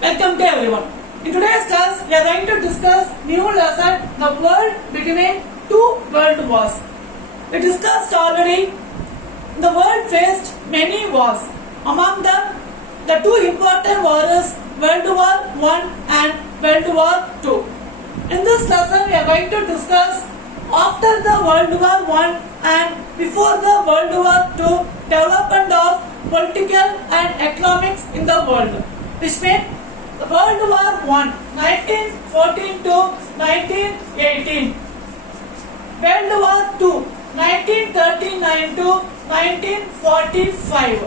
Welcome to everyone. In today's class, we are going to discuss new lesson, the world between two world wars. We discussed already, the world faced many wars. Among them, the two important wars, World War I and World War II. In this lesson, we are going to discuss after the World War I and before the World War II, development of political and economics in the world, which means the World War I, 1914 to 1918. World War II, 1939 to 1945.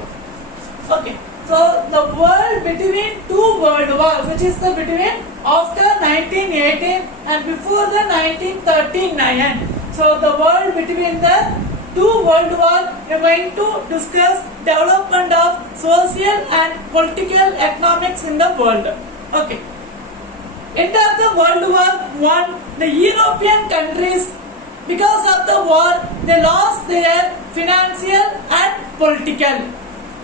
Okay, so the world between two world wars, which is the between after 1918 and before the 1939. So the world between the two world wars, we are going to discuss development of social and political economics in the world. Okay. End of the World War I, the European countries, because of the war, they lost their financial and political.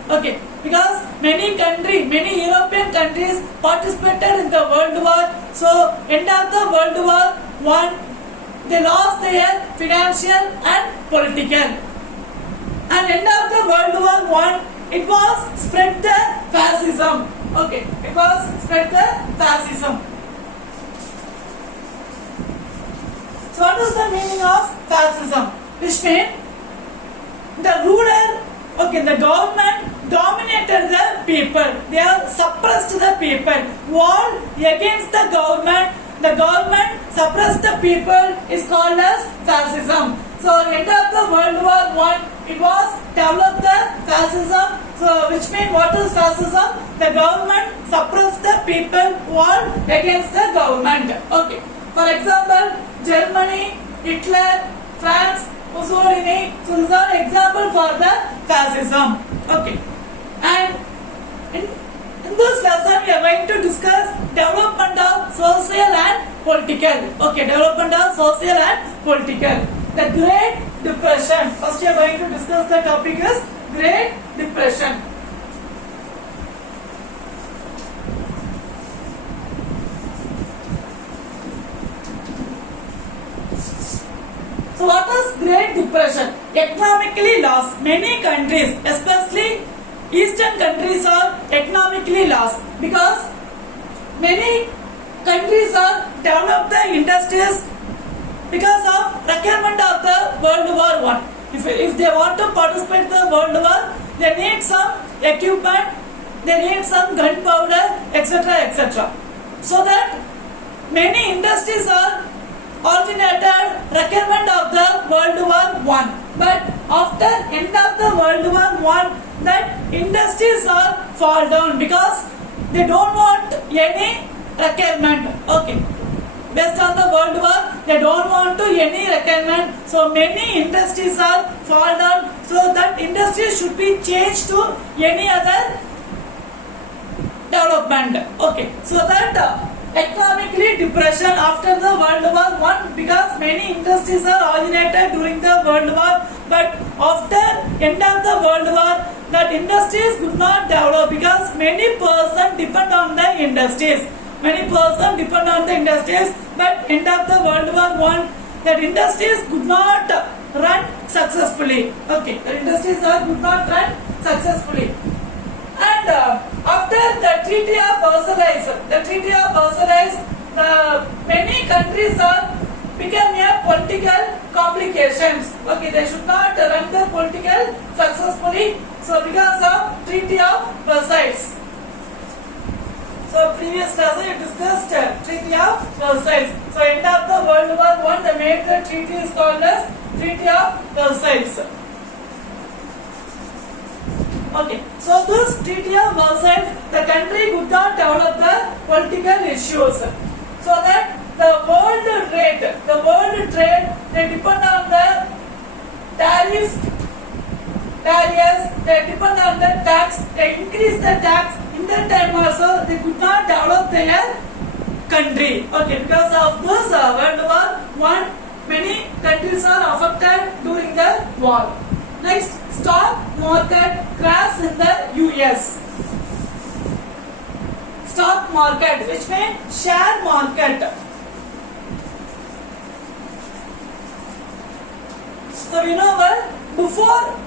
Okay, because many European countries participated in the World War. So end of the World War I, they lost their financial and political. And end of the World War I, it was spread the fascism. Okay, it was spread the fascism. So what is the meaning of fascism? Which means the ruler, the government dominated the people. They have suppressed the people. War against the government suppressed the people is called as fascism. So end of the World War I, it was developed the fascism. So which means what is fascism? The government suppressed the people, war against the government. Okay. For example, Germany, Hitler, France, Mussolini. So these are example for the fascism. Okay. And in this lesson, we are going to discuss development of social and political. Okay, development of social and political. The Great Depression. First, we are going to discuss the topic is Great Depression. So what is Great Depression? Economically lost. Many countries, especially Eastern countries, are economically lost because many countries are developed the industries because of requirement of the World War I. If they want to participate in the World War, they need some equipment, they need some gunpowder, etc., etc. So that many industries are originated requirement of the World War I. But after end of the World War I, that industries are fall down because they don't want any requirement. Okay. Based on the World War, they don't want to any requirement. So many industries are fall down. So that industry should be changed to any other development. Okay. So that economically depression after the World War I, because many industries are originated during the World War, but after end of the World War, that industries could not develop because many persons depend on the industries. But end of the World War I, that industries could not run successfully. Okay, the industries could not run successfully. And after the Treaty of Versailles, many countries are become a political complications. Okay, they should not run the political successfully. So because of Treaty of Versailles. So previous class we discussed Treaty of Versailles. So end of the World War I, the major treaty is called as Treaty of Versailles. Okay, so this Treaty of Versailles, the country could not develop the political issues. So that the world trade, they depend on the tariffs, they depend on the tax, they increase the tax. In that time also, they could not develop their country. Okay, because of this World War I, many countries are affected during the war. Next, stock market crash in the US. stock market, which means share market. So we know well before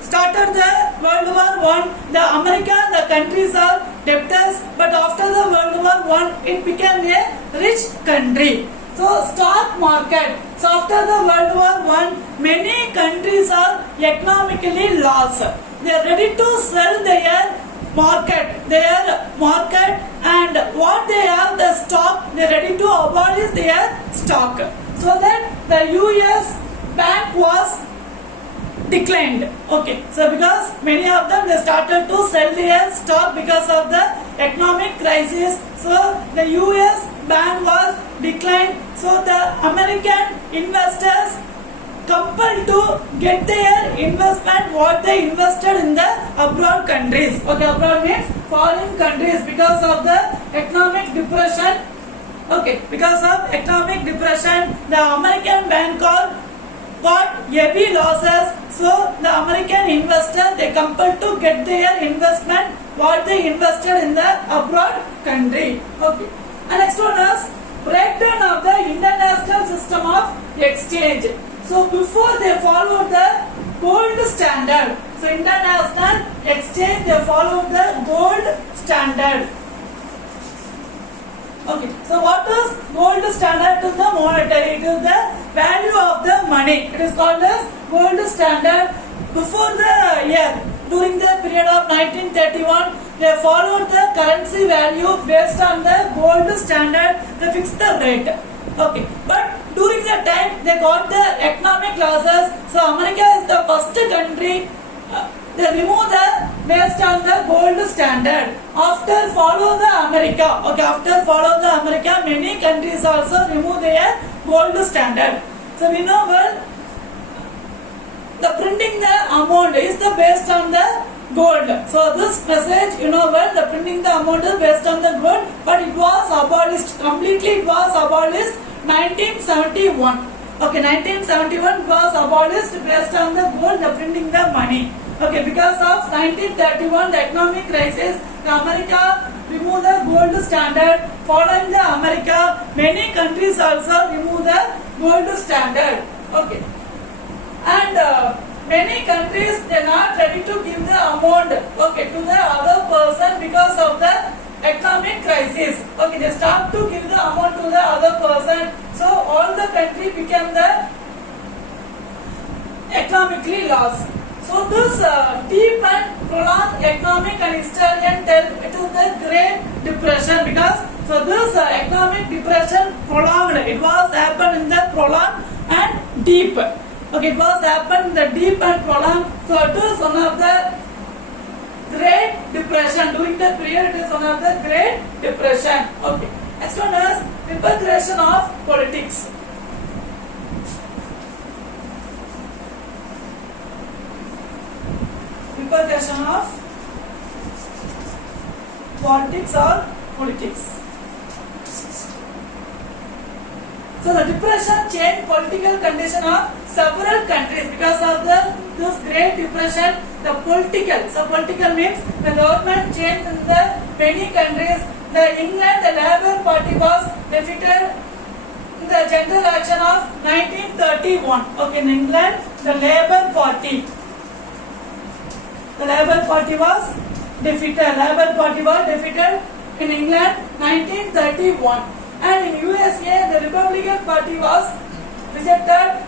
started the World War One, the America, the countries are debtors, but after the World War One, it became a rich country. So stock market. So after the World War One, many countries are economically lost. They are ready to sell their market, and what they have, the stock, they are ready to abolish their stock. So that the US bank was declined. Okay, so because many of them, they started to sell their stock because of the economic crisis. So the US bank was declined. So the American investors compelled to get their investment what they invested in the abroad countries. Okay, abroad means foreign countries, because of the economic depression. Okay, because of economic depression, the American bank got heavy losses. So the American investor, they compelled to get their investment what they invested in the abroad country. Okay, and next one is breakdown of the international system of exchange. So before they followed the gold standard. So international exchange, they followed the gold standard. Okay, so what is gold standard to the monetary? It is the value of the money. It is called as gold standard. Before the year, during the period of 1931, they followed the currency value based on the gold standard. They fixed the rate. Okay, but during the time they got the economic losses. So America is the first country. They remove the based on the gold standard. After follow the America, many countries also remove their gold standard. So we know well the printing the amount is the based on the gold. So this message, you know well, the printing the amount is based on the gold, but it was abolished completely. It was abolished 1971. Okay, 1971 was abolished based on the gold, the printing the money. Okay, because of 1931, the economic crisis, the America removed the gold standard. Following the America, many countries also remove the gold standard. Okay, and many countries, they are not ready to give the amount, okay, to the other person because of the economic crisis. Okay, they start to give the amount to the other person. So all the country became the economically lost. So this deep and prolonged economic and historian tell it is the Great Depression, because so this economic depression prolonged. It was happened in the prolonged and deep. Okay, it was happened in the deep and prolonged. So it is one of the Great Depression. During the period, it is one of the Great Depression. Okay. Next one is repercussion of politics. Repercussion of politics or politics. So the depression changed political condition of several countries because of this Great Depression. The political, so political means the government changed in the many countries. The England, the Labour Party was defeated in the general election of 1931. Okay, in England, the Labour Party was defeated. Labour Party was defeated in England 1931. And in USA, the Republican Party was rejected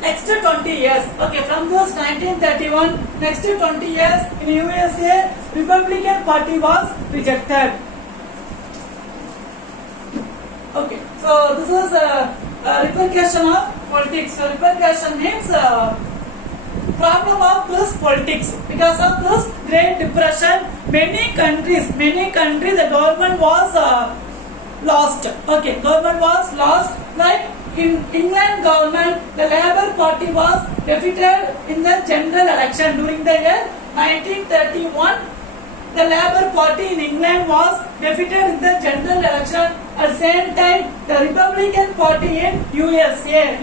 next 20 years. Okay, from those 1931, next 20 years in USA, Republican Party was rejected. Okay, so this is a repercussion of politics. So repercussion means problem of this politics. Because of this Great Depression, many countries, the government was lost. Okay, government was lost. Like in England government, the Labour Party was defeated in the general election during the year 1931. The Labour Party in England was defeated in the general election. At the same time, the Republican Party in USA,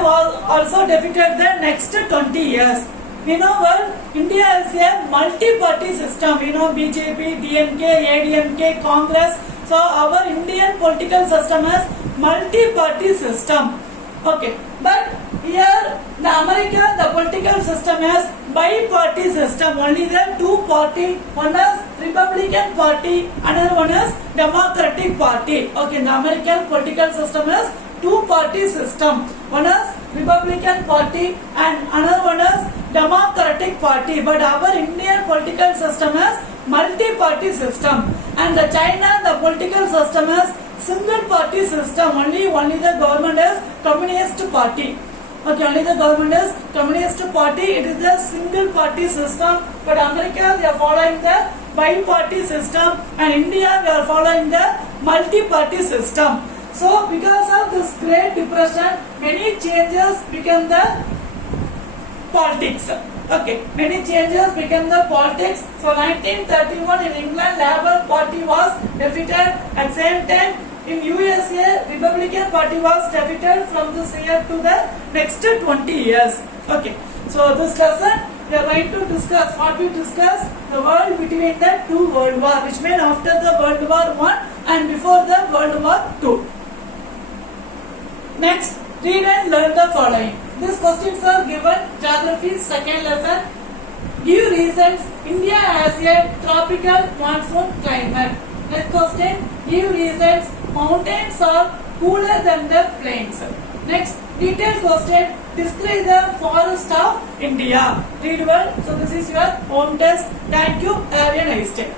was also defeated the next 20 years. we know well India is a multi-party system. We know BJP, DMK, ADMK, Congress. So our Indian political system is multi-party system. Okay, but here the America, the political system is bi-party system. Only the two party, one is Republican Party, another one is Democratic Party. Okay, the American political system is two-party system. One is Republican Party and another one is Democratic Party. But our Indian political system is multi-party system. And the China, the political system is single party system. Only the government is Communist Party. Okay, only the government is Communist Party. It is the single party system. But America, they are following the bi-party system, and India, we are following the multi-party system. So because of this Great Depression, many changes became the politics. Okay, many changes became the politics. So 1931 in England, Labour Party was defeated. At same time, in USA, Republican Party was defeated from this year to the next 20 years. Okay, so this lesson we are going to discuss what we discussed, the world between the two world war, which means after the World War I and before the World War II. Next, read and learn the following. These questions are given geography second lesson. Give reasons India has a tropical monsoon climate. Next question, give reasons mountains are cooler than the plains. Next, detailed question, describe the forest of India. Read well. So this is your home test. Thank you. Have a nice day.